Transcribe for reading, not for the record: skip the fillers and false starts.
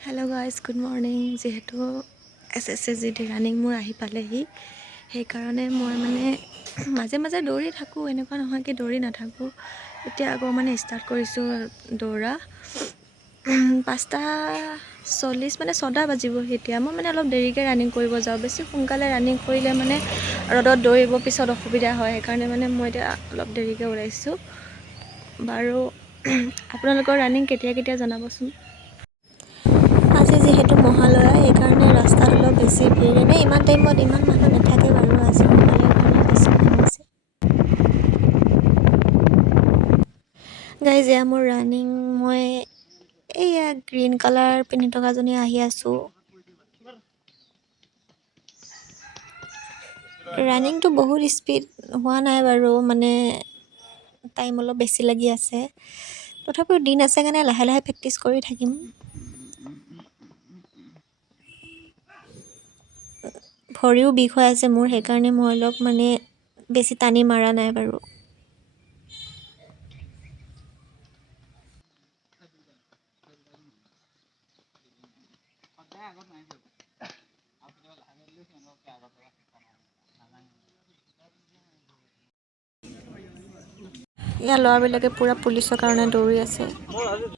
Hello' guys, good morning. যিহেতু SSCGD running মোৰ আহি পালেহি, সেইকাৰণে মই মানে মাজে মাজে দৌৰি থাকোঁ, এনেকুৱা নহয় কি দৌৰি নাথাকোঁ। এতিয়া আকৌ মানে ষ্টাৰ্ট কৰিছোঁ দৌৰা। 5:40 মানে 6টা বাজিবহি এতিয়া। মই মানে অলপ দেৰিকৈ ৰানিং কৰিব যাওঁ। বেছি সোনকালে ৰানিং কৰিলে মানে ৰ'দত দৌৰিব পিছত অসুবিধা হয়, সেইকাৰণে মানে মই এতিয়া অলপ দেৰিকৈ ওলাইছোঁ বাৰু। আপোনালোকৰ ৰানিং কেতিয়া জনাবচোন। আজি যিহেতু মহালয়া, সেইকাৰণে ৰাস্তাত অলপ বেছি ভিৰ। এনেই ইমান টাইমত ইমান মানুহ নাথাকে বাৰু, আজি মহালয়াৰ কাৰণে বেছি মানুহ আছে। গাইজ, এয়া মোৰ ৰানিং। মই এইয়া গ্ৰীণ কালাৰ পিন্ধি থকাজনী আহি আছোঁ। ৰানিংটো বহুত স্পীড হোৱা নাই বাৰু, মানে টাইম অলপ বেছি লাগি আছে। তথাপিও দিন আছে কাৰণে লাহে লাহে প্ৰেক্টিছ কৰি থাকিম। ভৰিও বিষ হৈ আছে মোৰ, সেইকাৰণে মই অলপ মানে বেছি টানি মাৰা নাই বাৰু। ইয়াৰ ল'ৰাবিলাকে পূৰা পুলিচৰ কাৰণে দৌৰি আছে।